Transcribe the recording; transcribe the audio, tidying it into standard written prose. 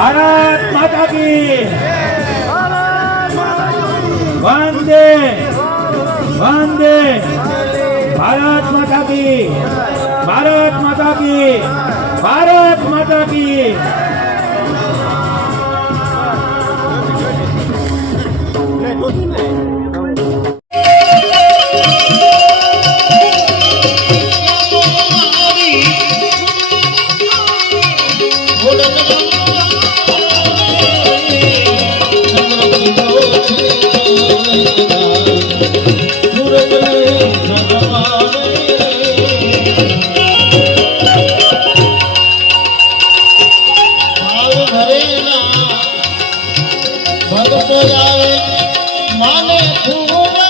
भारत माता की वंदे वंदे भारत माता की भारत माता की भारत माता की ભગતો આવે માને ફૂલ